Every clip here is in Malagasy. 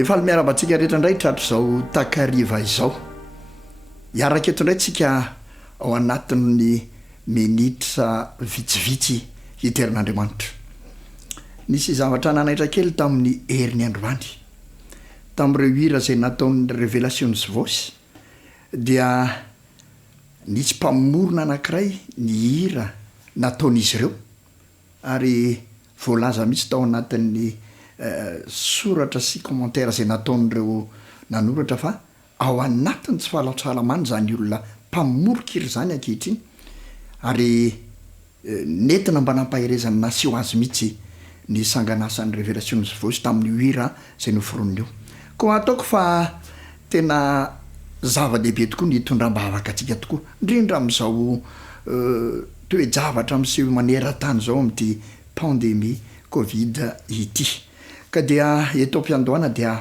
Efa miarabantsika rehetra indray tratro izao takariva izao. Hiaraka eto indray tsika ao anatin'ny minitra vitsivitsy hiterin'Andriamanitra. Nisy zavatra nanaitra kely tamin'ny herin'ny androany. Tamin'ireo hira izay nataon'ny révélation sy vosy dia nisy mpamorona anankiray ny hira nataon'izy ireo ary voalaza mihitsy tao anatin'ny soratra sy commentaire izay nataon'ireo nanoratra fa ao anatin'ny tsy fahalasalamany zany olona mpamorokiry zany ankehitriny ary nentina mba nampaherezany naseho azy mihitsy ny sanganasan'ny révélation sy vosy tamin'ny hira izay noforoniny io. Koa ataoko fa tena zava-dehibe tokoa ny tondram-bavaka atsika tokoa indrindra amin'izao toe-javatra miseho maneran-tany zao amin'ity pandémie covid ity. Ka dia eto am-piandohana dia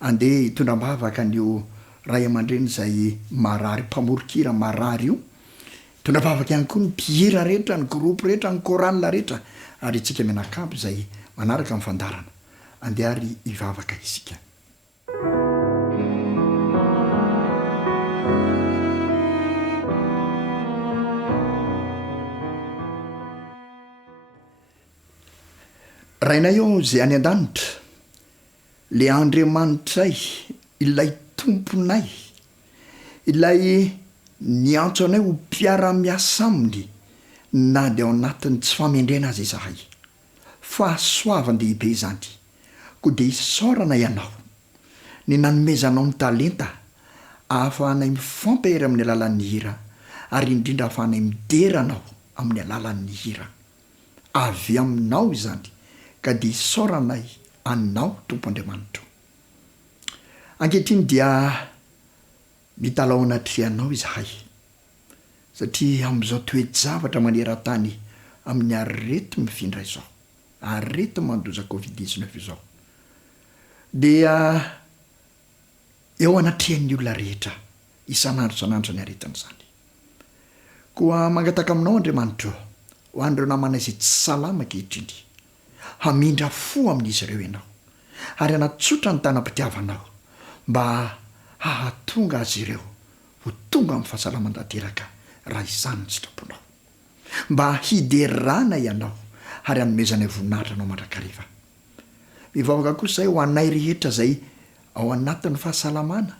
andeha hitondram-bavaka an'io ray aman-dreny zay marary mpamorokira marary io. Tondram-bavaka ihany koa ny mpihira rehetra, ny groupe rehetra, ny chorale rehetra ary itsika menakamo zay manaraka amin'ny fandarana. Andeha ary hivavaka isika. Rainay eo zay any an-danitra, le Andriamanitray, ilay tomponay, ilay niantso anay ho mpiara-miasa aminy na dia ao anatin'ny tsy famendrena azy izahay. Fahasoavan-dehibe zany, koa dia isaorana ianao, ny nanomezanao ny talenta, ahafahanay mifampihery amin'ny alalan'ny hira, ary indrindra ahafahanay mideranao amin'ny alalan'ny hira. Avy aminao izany, ka dia isaoranay anao Tompo Andriamanitra. Ankehitriny dia mitalao anatrianao izahay, satria amin'izao toe-javatra maneran-tany amin'ny arety mifindra izao, arety mandoza covid-19 izao, dia eo anatrian'ny olona rehetra isan'andro isan'andro ny aretin'izany. Koa mangataka aminao Andriamanitra ho an'ireo namanay izay tsy salama ankehitriny, hamindra fo amin'izy ireo ianao ary hanatsotra ny tanam-pitiavanao mba hahatonga azy ireo ho tonga amin'ny fahasalaman-tanteraka raha izany ny sitraponao, mba hiderana ianao ary hanomezana voninahitra anao mandrakariva. Mivavaka kosa izay ho anay rehetra zay ao anatin'ny fahasalamana,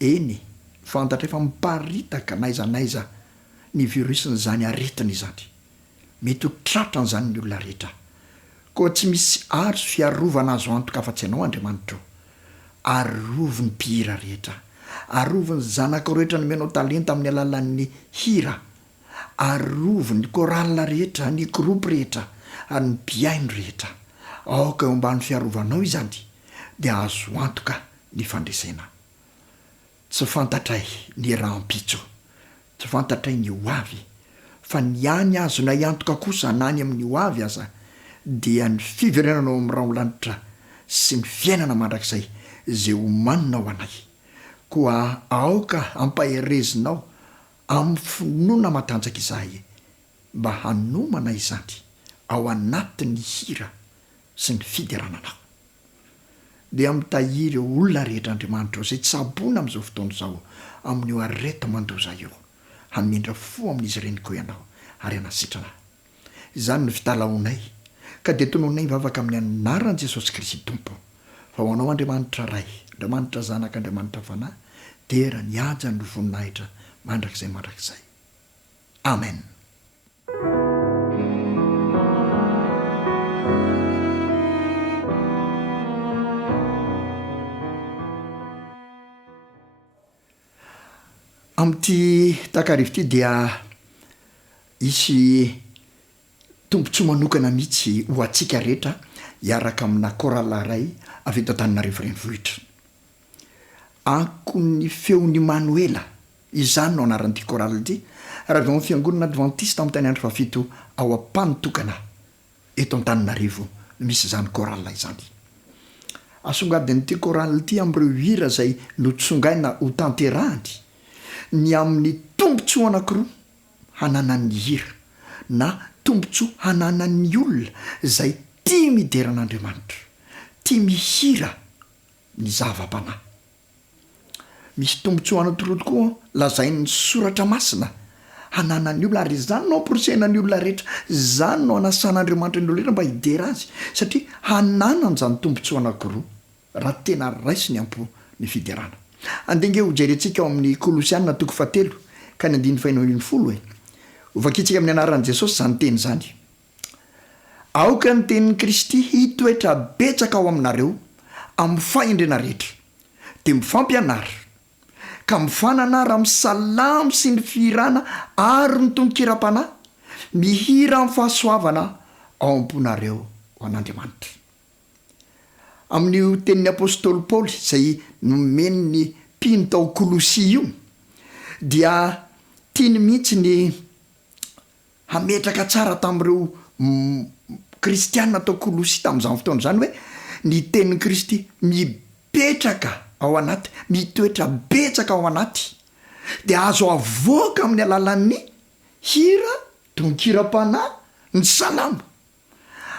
eny fantatra efa miparitaka naizanaiza ny virusn'izany aretina izany, mety ho tratran'izany ny olona rehetra. Koa tsy misy azo fiarovana azo antoka afa-tsy ianao Andriamanitra. Arovo ny mpihira rehetra, arovo ny zanaka rehetra nomenao talenta amin'ny alalan'ny hira, arovo ny chorale rehetra, ny groupe rehetra ary ny mpiaino rehetra. Aoka eo ambany fiarovanao izany dia azo antoka ny fandresena. Tsy fantatray ny rahampitso, tsy fantatray ny hoavy, fa ny any azonay antoka kosa na any amin'ny hoavy aza dia ny fiverenanao amin'ny raolanitra sy ny fiainana mandrakizay zay homaninao anay. Koa aoka ampaherezinao amin'ny finoana matanjaka izahay mba hanomana izany ao anatin'ny hira sy ny fiderananao. Dia mitahiry olona rehetra Andriamanitra izay tsaboana amin'izao fotoana izao amin'io areta mandoza io, hamindra fo amin'izy ireny koa ianao ary hanasitrana. Izany no fitalaonay, ka dia tonoanay mivavaka amin'ny anaran'i Jesosy Kristy Tompo, fa ho anao Andriamanitra Ray, Andriamanitra Zanaka, Andriamanitra Fanahy, tera ny haja ny voninahitra mandrakizay mandrakizay. Amen. Amin'ity takarivo ity dia isy tombontsoa manokana mihitsy ho atsika rehetra hiaraka amina chorale ray avy eto Antananarivo renivohitra. Ankon'ny feon'ny Manuela, izany no anaran'ity chorale ity, raha avy amin'ny fiangonana Adventiste amin'ny tany andro fafito ao am-panotokana eto Antananarivo misy izany chorale izany. Asongadin'ity chorale ity amin'ireo hira izay notsongaina ho tanterahany ny amin'ny tombontsoa anankiroa hananan'ny hira na tombontsoa hananan'ny olona izay tia mideran'Andriamanitra, tia mihira ny zava-panahy. Misy tombotsoana toroa tokoa lazain'ny soratra masina hananany olona ary zany no amporisena ny olona rehetra, zany no anasan'Andriamanitra ny olona rehetra mba hidera azy satria hananany zany tombotsoa anankiroa raha tena raisy ny ampo ny fiderana. Andenge ho jerentsika ao amin'ny Kolosianina 4 ka ny 9:10 e. Ovakitsika amin'ny anaran'i Jesosy zany teny zany. Aoka ny tenin'ny Kristy hitoetra betsaka ao aminareo amin'ny fahendrena rehetra, de mifampianara ka mifanana raha misalamy sy ny firana ary ny tononkira-panahy, mihira amin'ny fahasoavana ao am-ponareo ho an'Andriamanitra. Amin'io tenin'ny apôstôly Paoly izay nomeny ny mpino tao Kolosia io dia tiany mihitsy ny hametraka tsara tamin'ireo kristianina tao Kolosia tamin'izany fotoana zany hoe ny tenin'ny Kristy mipetraka ao anaty, mitoetra betsaka ao anaty, de azo avoaka amin'ny alalan'ny hira, tononkira-panahy, ny salama,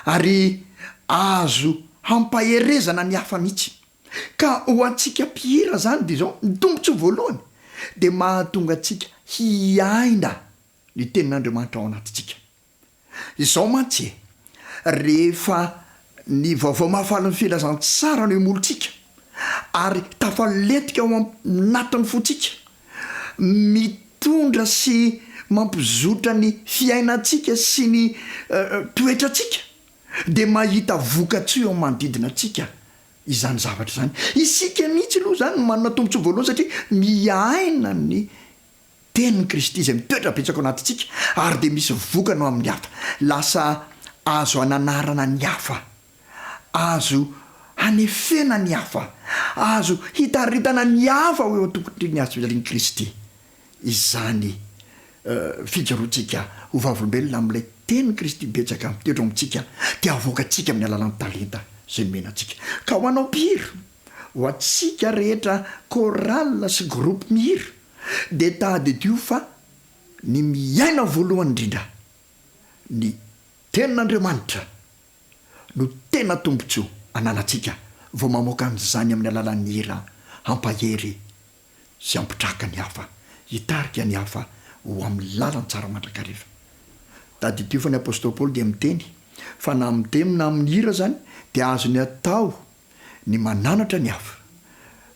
ary azo hampaherezana ny hafa mihitsy. Ka ho antsika mpihira zany de zao ny tombotsoa voalohany de mahatonga antsika hiaina ny tenin'Andriamanitra ao anatintsika. Izao mantsy rehefa ny vaovao mahafaly ny filazantsara no imolontsika ary tafaletika ao anatin'ny fotsika, mitondra sy mampizotra ny fiainantsika sy ny toetratsika, de mahita vokatsoa eo manodidina atsika izany zavatra zany. Isika mihitsy aloha zany manana tombotsoa voalohany satria miaina ny tenin'ny Kristy izay mitoetra betsaka ao anatintsika, ary de misy vokany ao amin'ny hafa. Lasa azo ananarana ny hafa, azo hanefena ny hafa, azo hitaritana ny hafa ho eo atokotry azy Kristy. Izany fijaroantsika ho vavolombelona amin'ilay tenin'ny Kristy betsaka mitoetra amintsika, de avoakantsika amin'ny alalan'ny talenta zay nomenantsika. Ka ho anao mpihira, ho atsika rehetra chorale sy groupe mihira, de tahadedio fa ny miaina voalohany indrindra ny tenin'Andriamanitra no tena tombotsoa ananatsika vao mamoaka an'izany amin'ny alalan'ny hira hampahery sy hampitraka ny hafa, hitarika ny hafa ho amin'ny lalany tsara mandrakariva. Tadidio fa ny apôstôly Paoly dia miteny fa na miteny na amin'ny hira zany de azo ny atao ny mananatra ny hafa,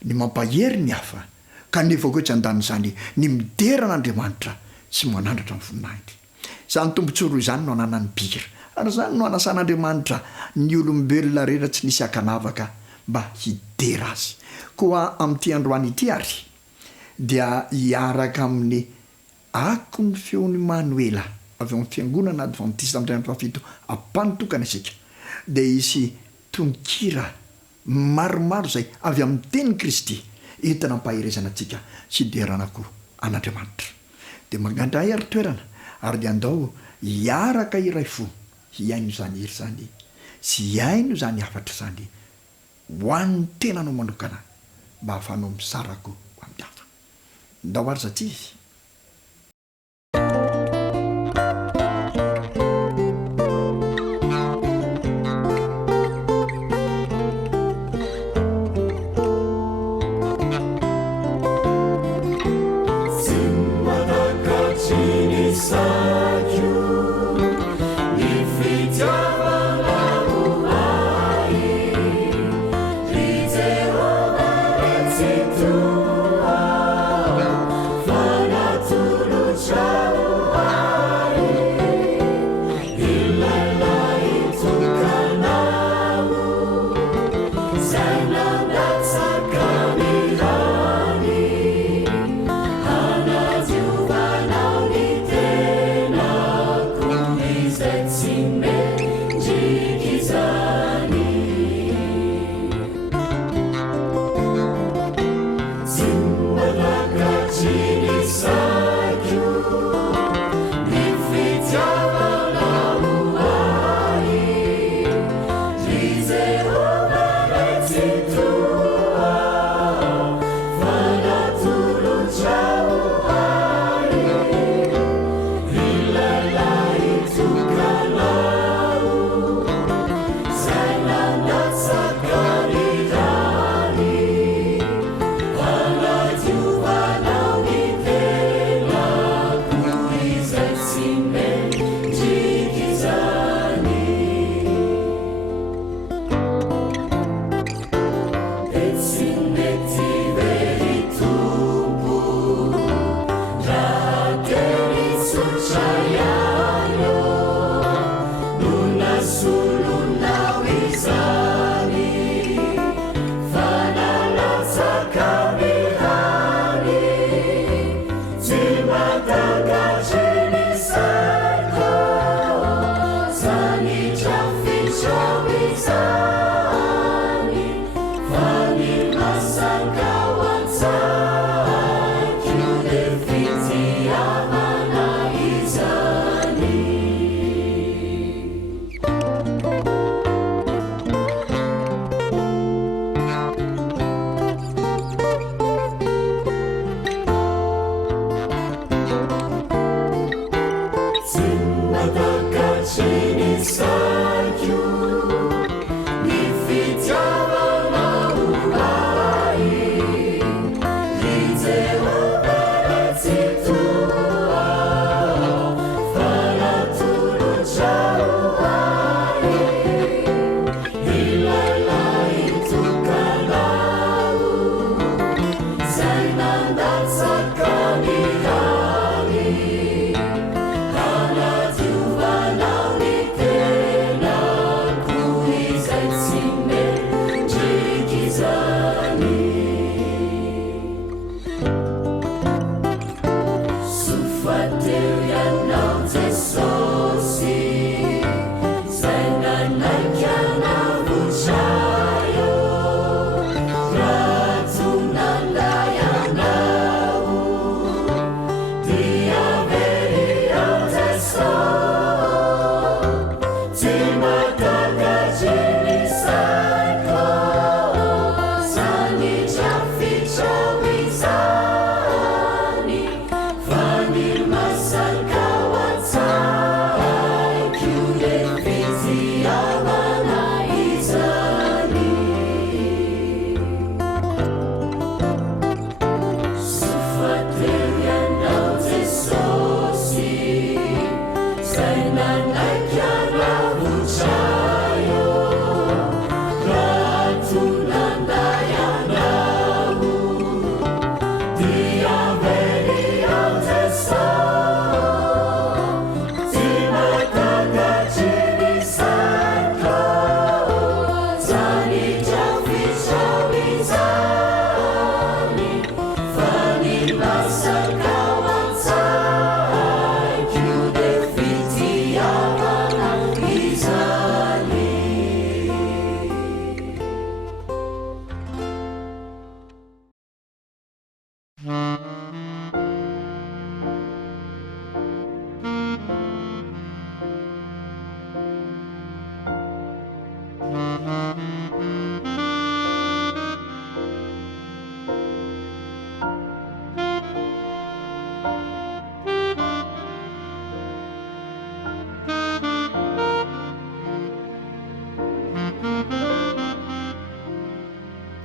ny mampahery ny hafa, kanefa koa tsy andan'izany ny mideran'Andriamanitra sy manandratra amin'ny voninahitra. Zany tombotsoa roa izany no ananan'ny mpihira, ary zany no anasan'Andriamanitra ny olombelona rehetra tsy nisy akanavaka mba hidera azy. Koa amin'ity androany ity ary dia hiaraka amin'ny ako ny feon'ny Manuela avy amin'ny fiangonana Adventiste amin'ny fafito ampanotokana isika, de isy tononkira maromaro zay avy amin'ny tenin'ny Kristy entina ampaherezana antsika sy deranako an'Andriamanitra. De mangandray ary toerana ary de andao hiaraka iray fo hiaino zany hery zany sy hiaino zany hafatra zany ho an'ny tenanao manokana mba hafanao misarako ho amin'ny hafa. Ndao ary satria izy. Simba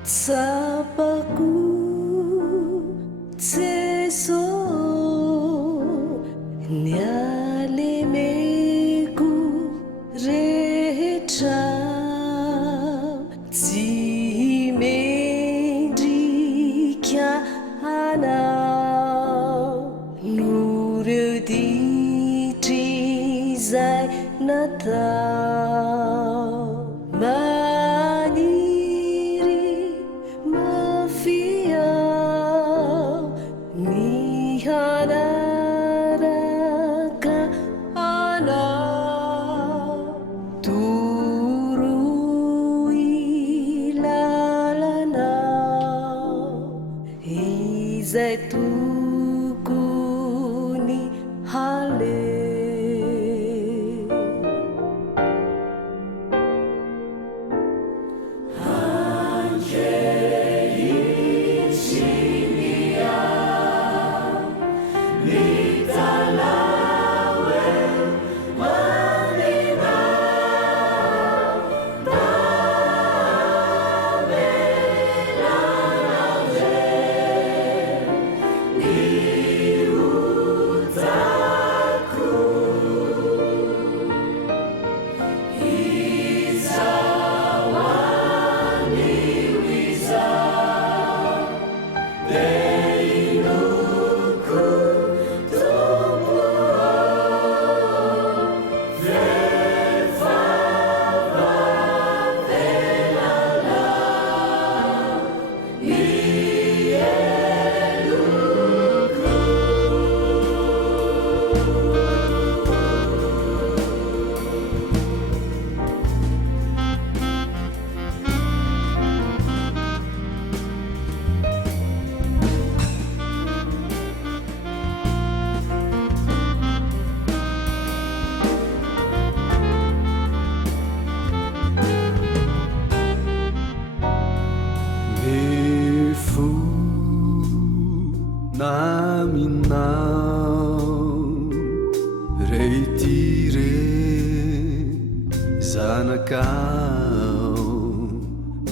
Tsapaku Jesu nialemeko rehetra tsy mendrika anao no reo ditry izay natao mihanaraka anao toroy lalanao izay tokony haleo naminao reitire zanakao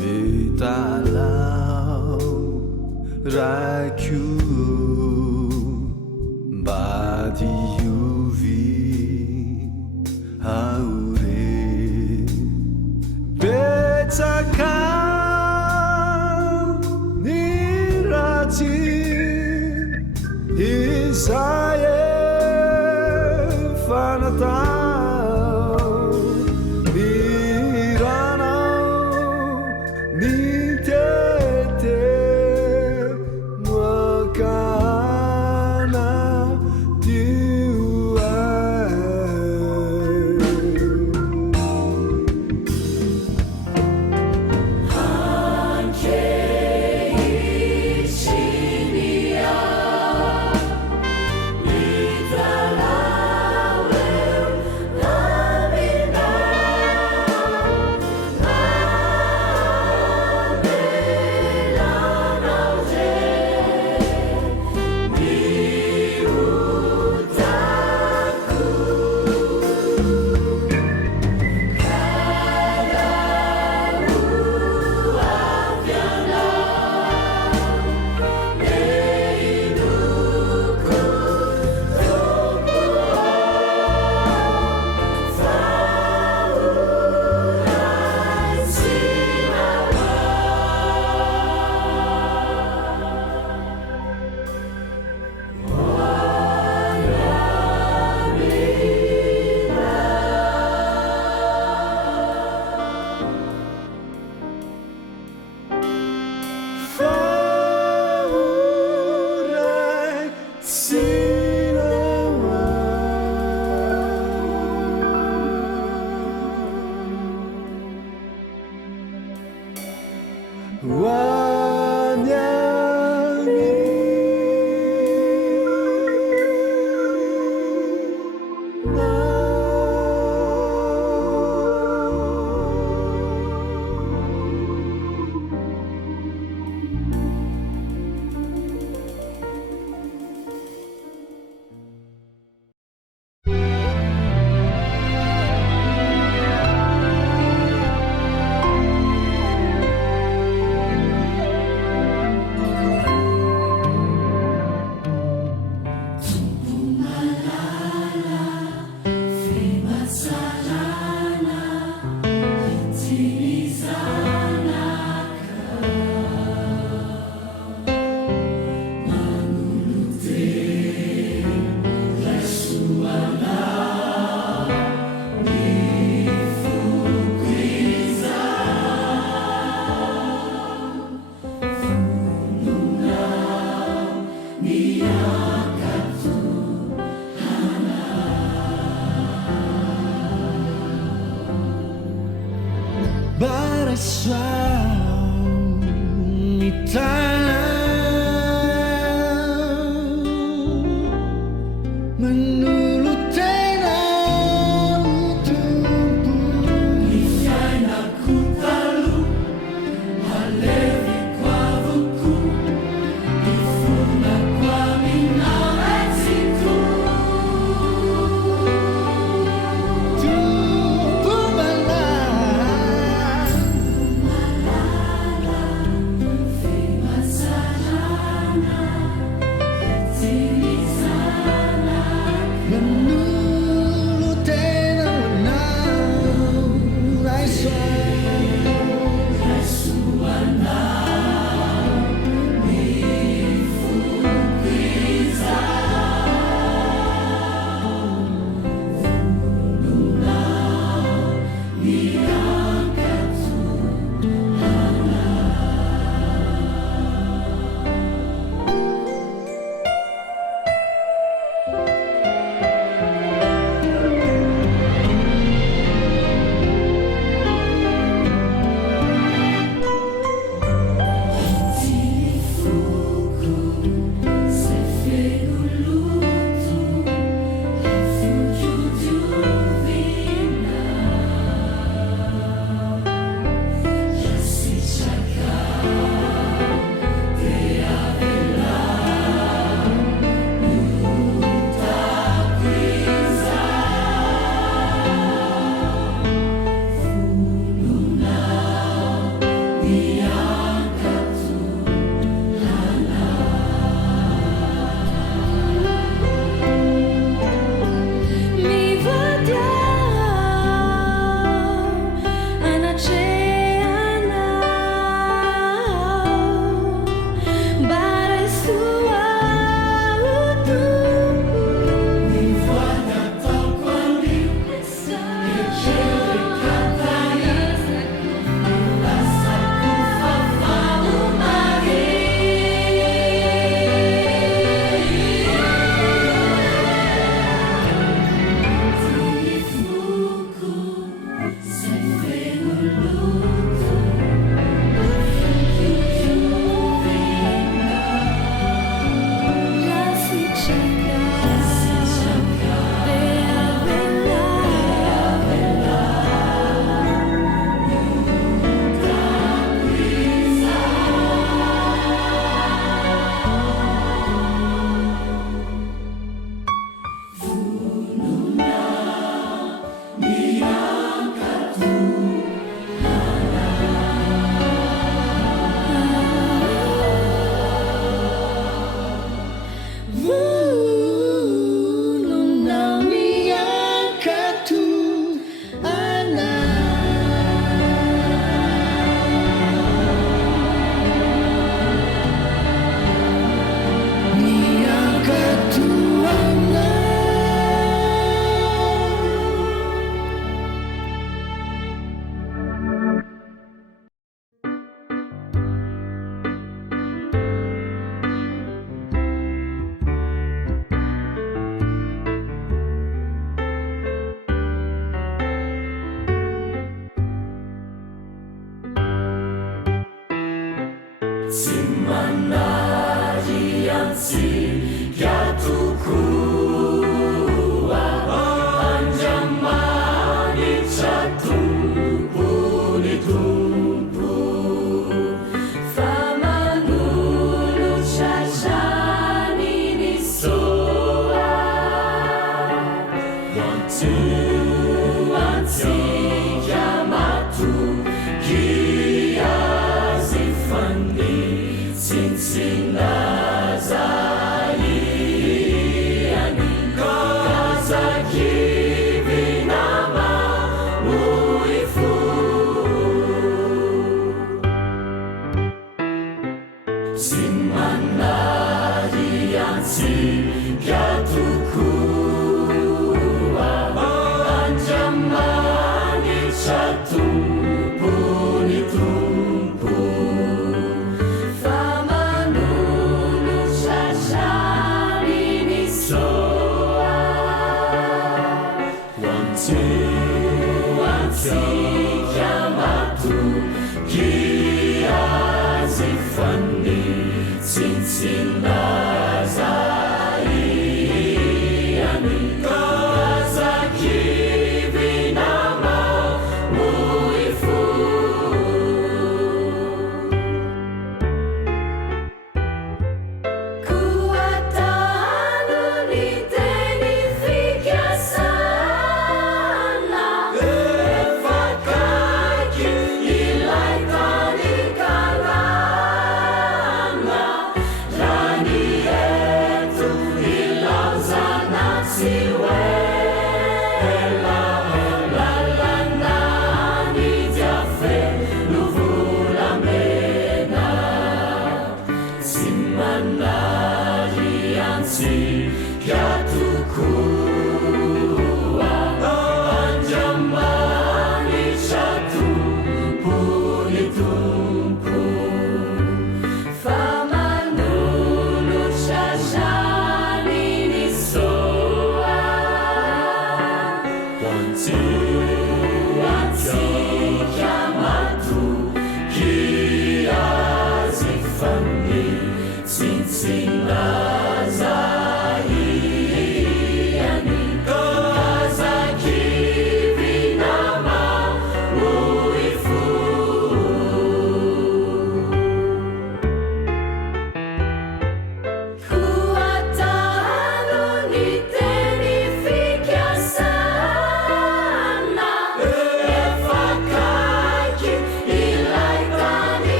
metalao raikio mbadiovi aure betsakao ni ratsy izay fanatao miranao ny tete moakana tio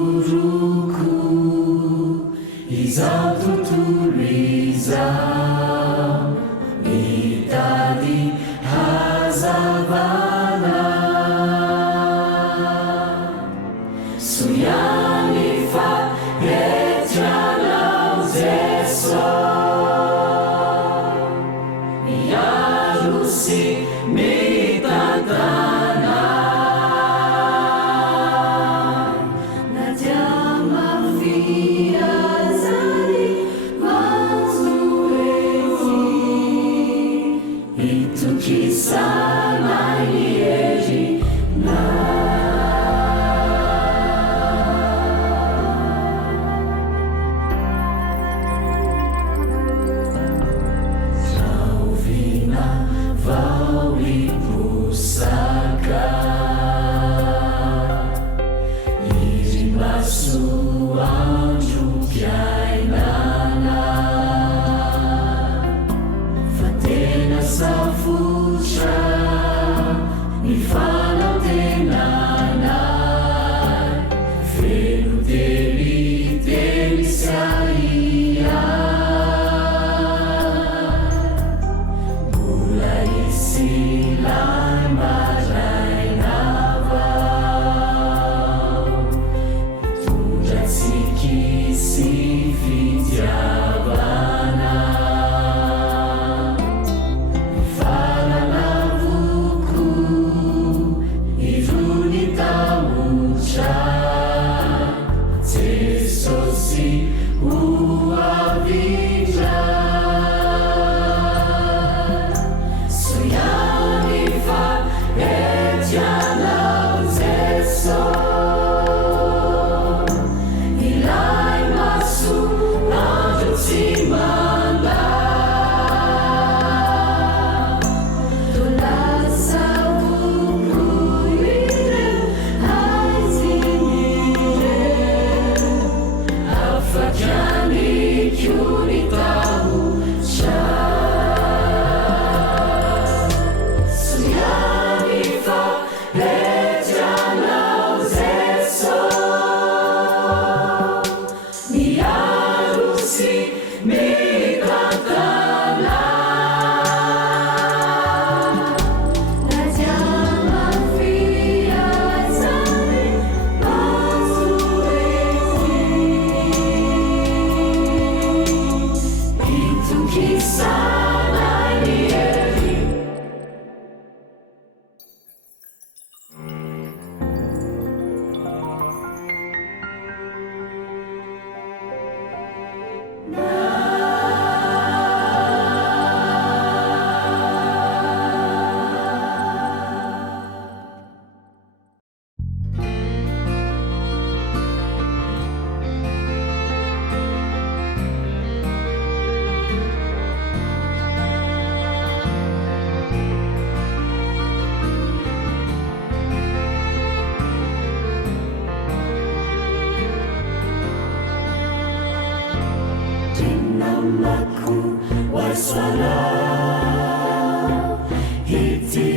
Yururuku izao tontolo izao mitady hazavana soiany fa etrianao Jeso miaro sy mitantana nadia mafiazany mazoety itokisana iery na zaovina vao iposaka iry masoandro mpiainana fa tena safotra ny fanantenana feno telitely saia mbola isilay maraina vao tondratsiky sy fitiavana farana voko irony tamotra Jesosy ho avindra soiany fa etianao Jeso ilay maso andro tsy manda tolasa voko ireo aizinireo afakany kiony tahotra soiany fa etianao Jeso miaro sy mitantana nadia mafiazany mazoety itokisana iery namaku wasala hiti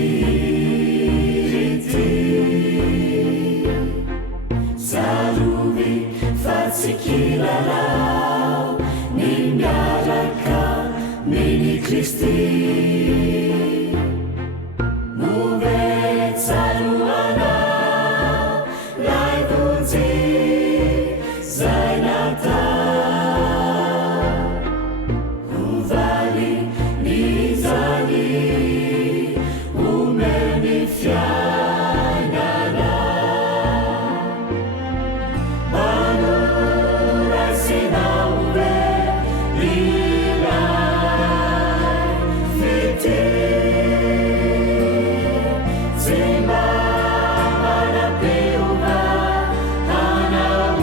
zaruvi fatsikilala ni miaraka mini Kristi nuvetsaruana laivunzi zainata uvali nizali umeni fiainana manura sinauve ilai fiti zimba manapiuva anau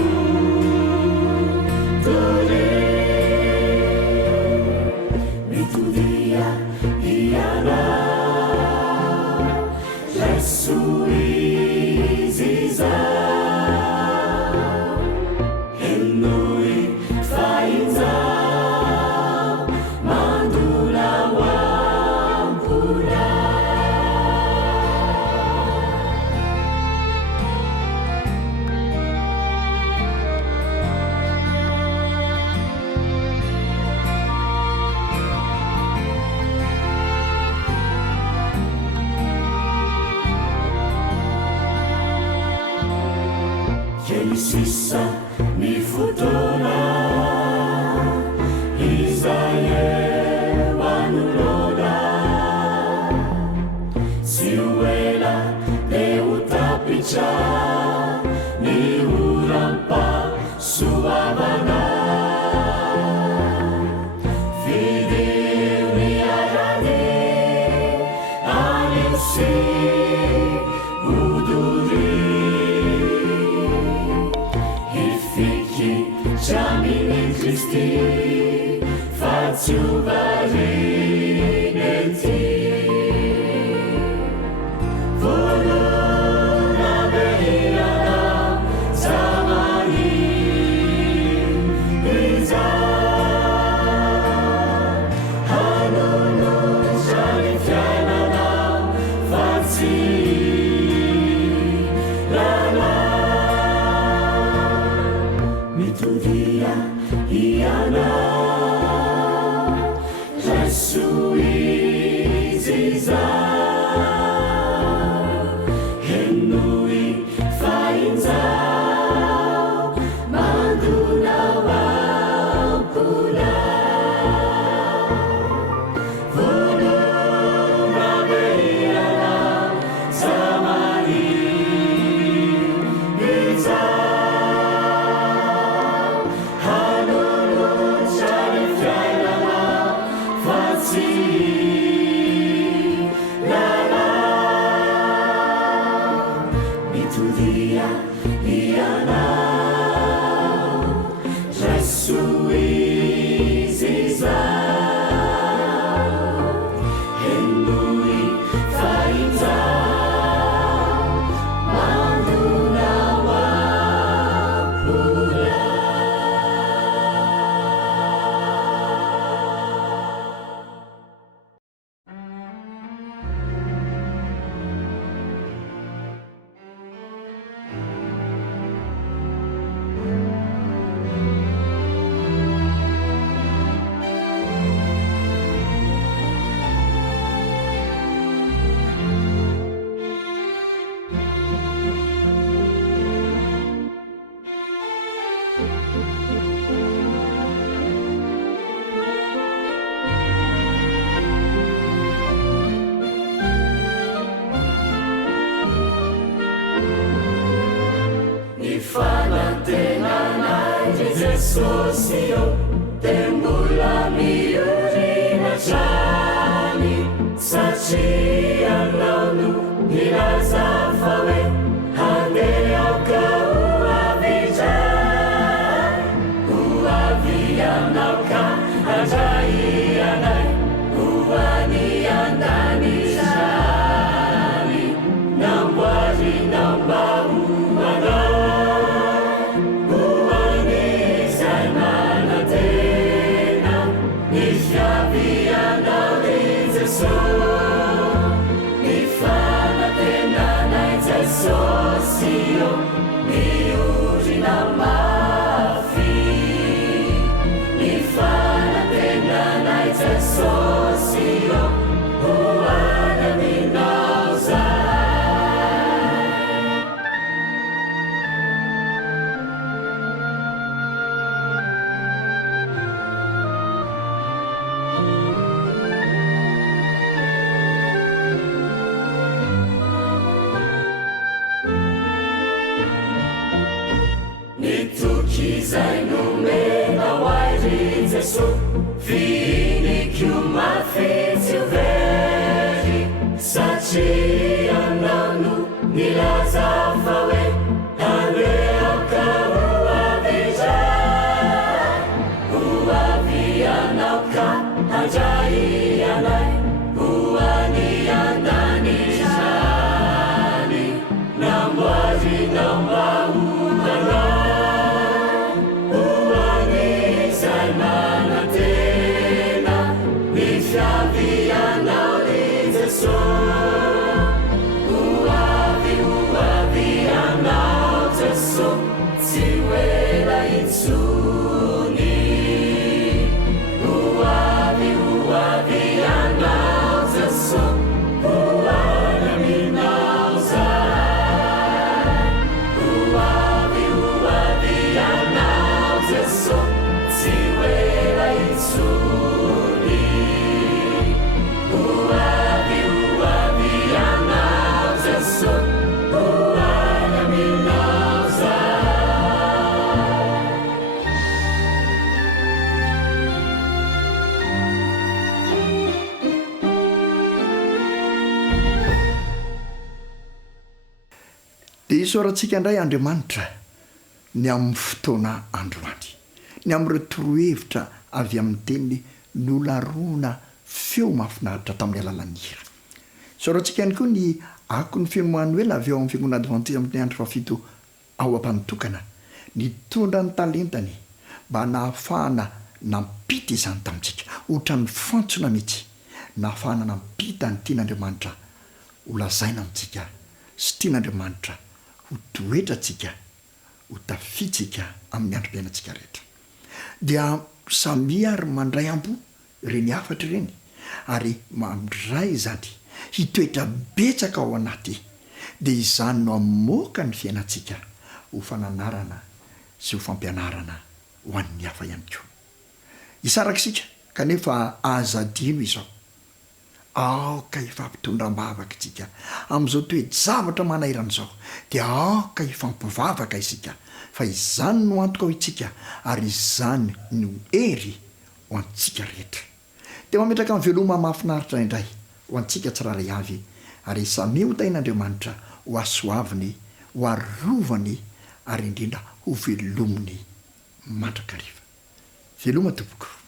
Sosio tembola miorina trany satria laono nilaza fa hoe handeha ka hoavitray hoavianao ka handray anay hoany andany zany namboarinao mba hoanao Sosio miorina mafy mifana tenanay zay sosio hoany aminao zay Zay nomena hoazy Jeso finikio mafitsy very satria anao no nilaza fa hoe handeha ka hoavitray hoavianao ka handray anay hoany andany zany namboarinao mba hoanao manatena mifiavianao ry Jeso hoavianao Jeso tsy hoela intsony hoavianao Jeso hoany aminao zay hoavianao Jeso tsy hoela intsony hoavianao Jeso hoany aminao zay dia isorantsika indray Andriamanitra ny amin'ny fotoana androany ny amin'ireo torohevitra avy amin'ny teniny nolarona feo mahafinaritra tamin'ny alalan'ny hira. Sorantsika ihany koa ny ako ny fianomanuela avy eo amin'ny fiangonana adventiste amin'ny andro fafito ao am-panotokana nitondra ny talentany mba nahafahana nampita izany tamintsika ohatra ny fantsona mihitsy nahafahana nampita ny tian'Andriamanitra ho lazaina amintsika sy tian'Andriamanitra ho toetratsika ho tafitsika amin'ny androm-piainantsika rehetra. Dia samy ary mandray ampo ireny afatra ireny ary mandray izany hitoetra betsaka ao anaty dia izany no amoaka ny fiainantsika ho fananarana sy ho fampianarana ho an'ny hafa ihany koa. Isaraka isika kanefa azadino izao aoka ifampitondram-bavaka isika amin'izao toe-javatra manairan'izao dia aoka ifampivavaka isika fa izany no antoka ho itsika ary izany no hery ho antsika rehetra. Dia mametraka amin'ny veloma mahafinaritra indray ho antsika tsiraray avy ary samy ho tain'Andriamanitra ho asoaviny ho arovany ary indrindra ho velominy mandrakariva. Veloma tompoko.